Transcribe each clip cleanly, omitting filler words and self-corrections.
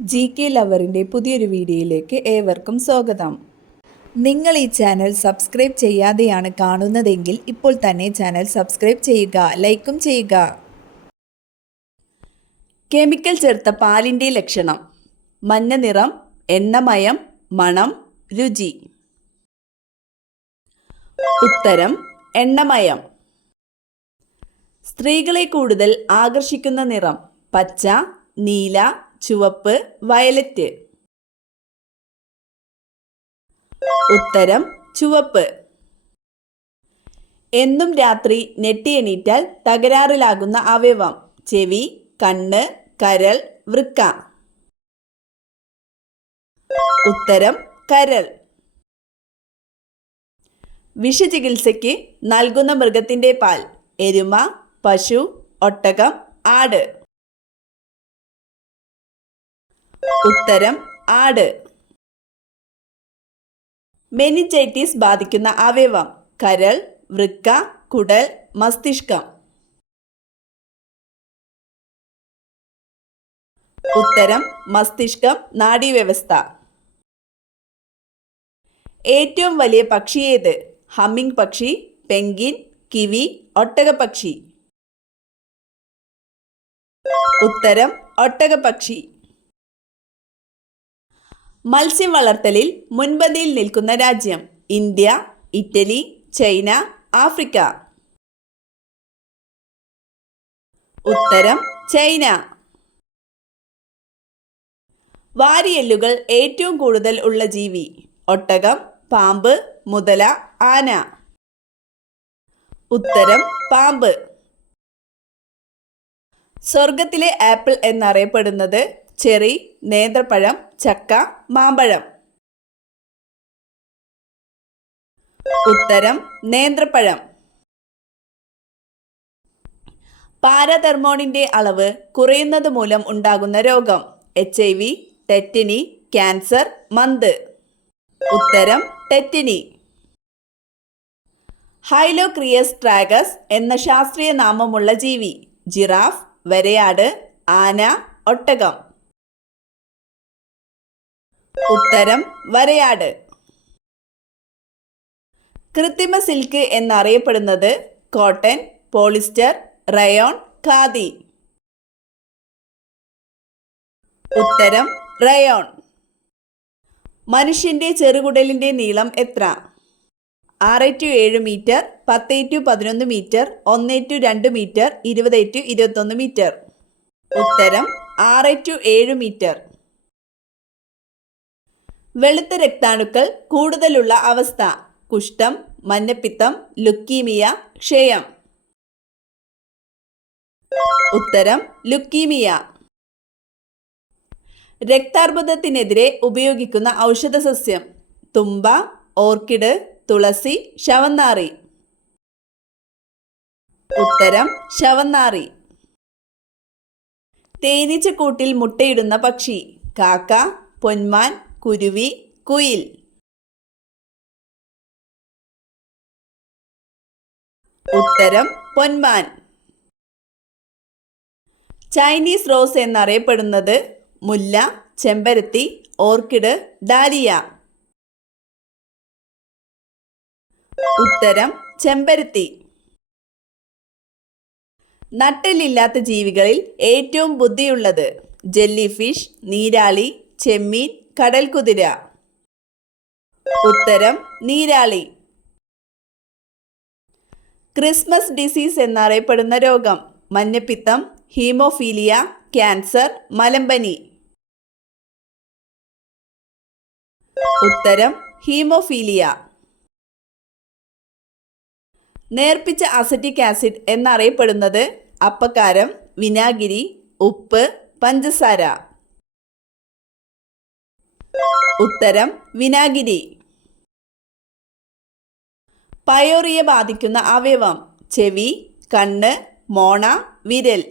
GK ലവറിൻ്റെ പുതിയൊരു വീഡിയോയിലേക്ക് ഏവർക്കും സ്വാഗതം. നിങ്ങൾ ഈ ചാനൽ സബ്സ്ക്രൈബ് ചെയ്യാതെയാണ് കാണുന്നതെങ്കിൽ ഇപ്പോൾ തന്നെ ചാനൽ സബ്സ്ക്രൈബ് ചെയ്യുക, ലൈക്കും ചെയ്യുക. കെമിക്കൽ ചേർത്ത പാലിൻ്റെ ലക്ഷണം: മഞ്ഞ നിറം, എണ്ണമയം, മണം, രുചി. ഉത്തരം എണ്ണമയം. സ്ത്രീകളെ കൂടുതൽ ആകർഷിക്കുന്ന നിറം: പച്ച, നീല, ചുവപ്പ്, വയലറ്റ്. ഉത്തരം ചുവപ്പ്. എന്നും രാത്രി ഞെട്ടിയെണീറ്റാൽ തകരാറിലാകുന്ന അവയവം: ചെവി, കണ്ണ്, കരൾ, വൃക്ക. ഉത്തരം കരൾ. വിഷചികിത്സയ്ക്ക് നൽകുന്ന മൃഗത്തിൻ്റെ പാൽ: എരുമ, പശു, ഒട്ടകം, ആട്. ഉത്തരം ആട്. മെനിഞ്ചൈറ്റിസ് ബാധിക്കുന്ന അവയവം: കരൾ, വൃക്ക, കുടൽ, മസ്തിഷ്കം. ഉത്തരം മസ്തിഷ്കം, നാഡീവ്യവസ്ഥ. ഏറ്റവും വലിയ പക്ഷി ഏത്? ഹമ്മിങ് പക്ഷി, പെൻഗ്വിൻ, കിവി, ഒട്ടകപ്പക്ഷി. ഉത്തരം ഒട്ടകപ്പക്ഷി. മത്സ്യം വളർത്തലിൽ മുൻപന്തിയിൽ നിൽക്കുന്ന രാജ്യം: ഇന്ത്യ, ഇറ്റലി, ചൈന, ആഫ്രിക്ക. ഉത്തരം ചൈന. വാരിയെല്ലുകൾ ഏറ്റവും കൂടുതൽ ഉള്ള ജീവി: ഒട്ടകം, പാമ്പ്, മുതല, ആന. ഉത്തരം പാമ്പ്. സ്വർഗത്തിലെ ആപ്പിൾ എന്നറിയപ്പെടുന്നത്: ചെറി, നേന്ത്രപ്പഴം, ചക്ക, മാമ്പഴം. ഉത്തരം നേന്ത്രപ്പഴം. പാരാതെർമോണിന്റെ അളവ് കുറയുന്നത് മൂലം ഉണ്ടാകുന്ന രോഗം: HIV, ടെറ്റനി, ക്യാൻസർ, മന്ത്. ഉത്തരം ടെറ്റനി. ഹൈലോക്രിയസ് ട്രാഗസ് എന്ന ശാസ്ത്രീയ നാമമുള്ള ജീവി: ജിറാഫ്, വരയാട്, ആന, ഒട്ടകം. ഉത്തരം വരയാട്. കൃത്രിമ സിൽക്ക് എന്നറിയപ്പെടുന്നത്: കോട്ടൺ, പോളിസ്റ്റർ, റയോൺ, ഖാദി. ഉത്തരം റയോൺ. മനുഷ്യന്റെ ചെറുകുടലിന്റെ നീളം എത്ര? 6-7 മീറ്റർ, 10-11 മീറ്റർ, 1-2 മീറ്റർ, 20-21 മീറ്റർ. ഉത്തരം 6-7 മീറ്റർ. വെളുത്ത രക്താണുക്കൾ കൂടുതലുള്ള അവസ്ഥ: കുഷ്ഠം, മഞ്ഞപ്പിത്തം, ലുക്കീമിയ, ക്ഷയം. ഉത്തരം ലുക്കീമിയ. രക്താർബുദത്തിനെതിരെ ഉപയോഗിക്കുന്ന ഔഷധസസ്യം: തുമ്പ, ഓർക്കിഡ്, തുളസി, ശവന്നാറി. ഉത്തരം ശവന്നാറി. തേനീച്ചക്കൂട്ടിൽ മുട്ടയിടുന്ന പക്ഷി: കാക്ക, പൊന്മാൻ, കുരുവി, കുയിൽ. ഉത്തരം പൊന്മാൻ. ചൈനീസ് റോസ് എന്നറിയപ്പെടുന്നത്: മുല്ല, ചെമ്പരത്തി, ഓർക്കിഡ്, ഡാലിയ. ഉത്തരം ചെമ്പരത്തി. നട്ടെല്ലില്ലാത്ത ജീവികളിൽ ഏറ്റവും ബുദ്ധിയുള്ളത്: ജെല്ലി ഫിഷ്, നീരാളി, ചെമ്മീൻ, കടൽക്കുതിര. ഉത്തരം നീരാളി. ക്രിസ്മസ് ഡിസീസ് എന്നറിയപ്പെടുന്ന രോഗം: മഞ്ഞപ്പിത്തം, ഹീമോഫീലിയ, ക്യാൻസർ, മലമ്പനി. ഉത്തരം ഹീമോഫീലിയ. നേർപ്പിച്ച അസറ്റിക് ആസിഡ് എന്നറിയപ്പെടുന്നത്: അപ്പക്കാരം, വിനാഗിരി, ഉപ്പ്, പഞ്ചസാര. ഉത്തരം വിനാഗിരി. പയോറിയ ബാധിക്കുന്ന അവയവം: ചെവി, കണ്ണ്, മോണ, വിരൽ.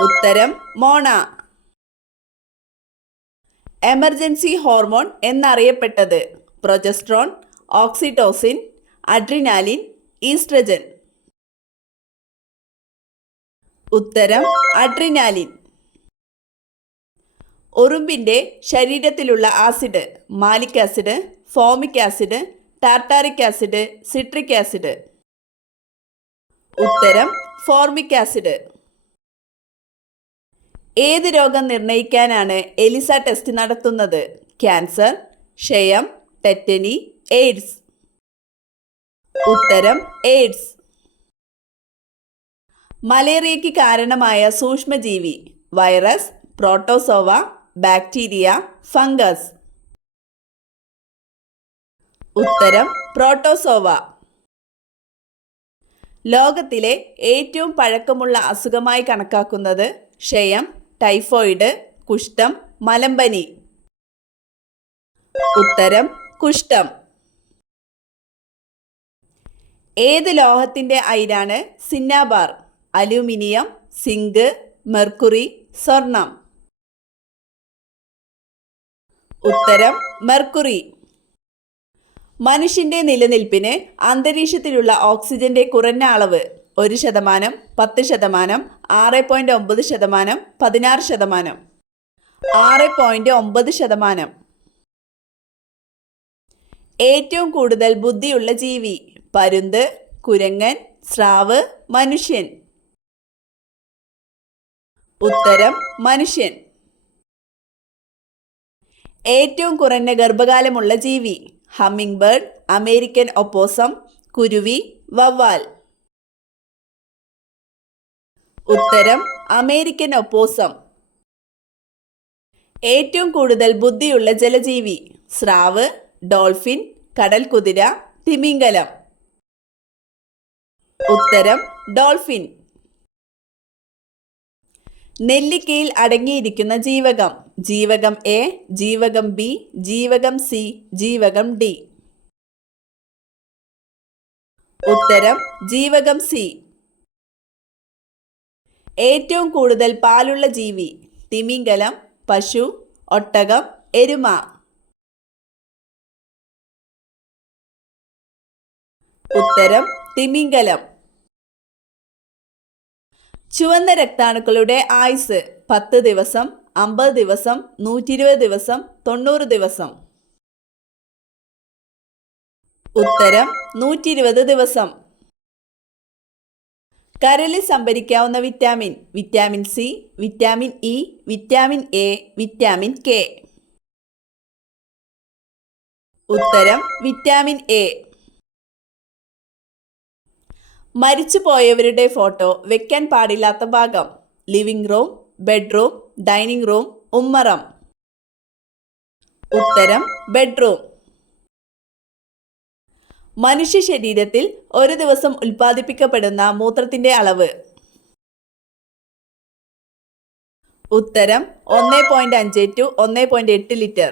ഉത്തരം മോണ. എമർജൻസി ഹോർമോൺ എന്നറിയപ്പെട്ടത്: പ്രൊജസ്ട്രോൺ, ഓക്സിറ്റോസിൻ, അഡ്രിനാലിൻ, ഈസ്ട്രജൻ. ഉത്തരം അഡ്രിനാലിൻ. ഉറുമ്പിൻ്റെ ശരീരത്തിലുള്ള acid malic acid, formic acid, tartaric acid, citric acid. ഉത്തരം ഫോർമിക് ആസിഡ്. ഏത് രോഗം നിർണ്ണയിക്കാനാണ് എലിസ ടെസ്റ്റ് നടത്തുന്നത്? ക്യാൻസർ, ക്ഷയം, ടെറ്റനി, എയ്ഡ്സ്. ഉത്തരം എയ്ഡ്സ്. മലേറിയയ്ക്ക് കാരണമായ സൂക്ഷ്മജീവി വൈറസ്, പ്രോട്ടോസോവ, ബാക്ടീരിയ, ഫംഗസ്. ഉത്തരം പ്രോട്ടോസോവ. ലോകത്തിലെ ഏറ്റവും പഴക്കമുള്ള അസുഖമായി കണക്കാക്കുന്നത് ക്ഷയം, ടൈഫോയിഡ്, കുഷ്ഠം, മലമ്പനി. ഉത്തരം കുഷ്ഠം. ഏത് ലോഹത്തിൻ്റെ അയിരാണ് സിന്നാബാർ? അലൂമിനിയം, സിങ്ക്, മെർക്കുറി, സ്വർണം. ഉത്തരം മെർക്കുറി. മനുഷ്യന്റെ നിലനിൽപ്പിന് അന്തരീക്ഷത്തിലുള്ള ഓക്സിജന്റെ കുറഞ്ഞ അളവ് 1%, 10%, 6.9%, 16%. 6.9%. ഏറ്റവും കൂടുതൽ ബുദ്ധിയുള്ള ജീവി പരുന്ത്, കുരങ്ങൻ, സ്രാവ്, മനുഷ്യൻ. ഉത്തരം മനുഷ്യൻ. ഏറ്റവും കുറഞ്ഞ ഗർഭകാലമുള്ള ജീവി ഹമ്മിങ് ബേർഡ്, അമേരിക്കൻ ഒപ്പോസം, കുരുവി, വവ്വാൽ. ഉത്തരം അമേരിക്കൻ ഒപ്പോസം. ഏറ്റവും കൂടുതൽ ബുദ്ധിയുള്ള ജലജീവി സ്രാവ്, ഡോൾഫിൻ, കടൽക്കുതിര, തിമിംഗലം. ഉത്തരം ഡോൾഫിൻ. നെല്ലിക്കയിൽ അടങ്ങിയിരിക്കുന്ന ജീവകം ജീവകം എ, ജീവകം ബി, ജീവകം സി, ജീവകം ഡി. ഉത്തരം ജീവകം സി. ഏറ്റവും കൂടുതൽ പാലുള്ള ജീവി തിമിംഗലം, പശു, ഒട്ടകം, എരുമ. ഉത്തരം തിമിംഗലം. ചുവന്ന രക്താണുക്കളുടെ ആയുസ് 10 ദിവസം, 50 ദിവസം, 120 ദിവസം, 90 ദിവസം. ഉത്തരം 120 ദിവസം. കരളിൽ സംഭരിക്കാവുന്ന vitamin vitamin C, vitamin E, vitamin A, vitamin K. ഉത്തരം വിറ്റാമിൻ എ. മരിച്ചുപോയവരുടെ ഫോട്ടോ വെക്കാൻ പാടില്ലാത്ത ഭാഗം living room, bedroom, dining room, ഉമ്മറം. ഉത്തരം ബെഡ്റൂം. മനുഷ്യ ശരീരത്തിൽ ഒരു ദിവസം ഉൽപ്പാദിപ്പിക്കപ്പെടുന്ന മൂത്രത്തിന്റെ അളവ് ഉത്തരം 1.5 to 1.8 ലിറ്റർ.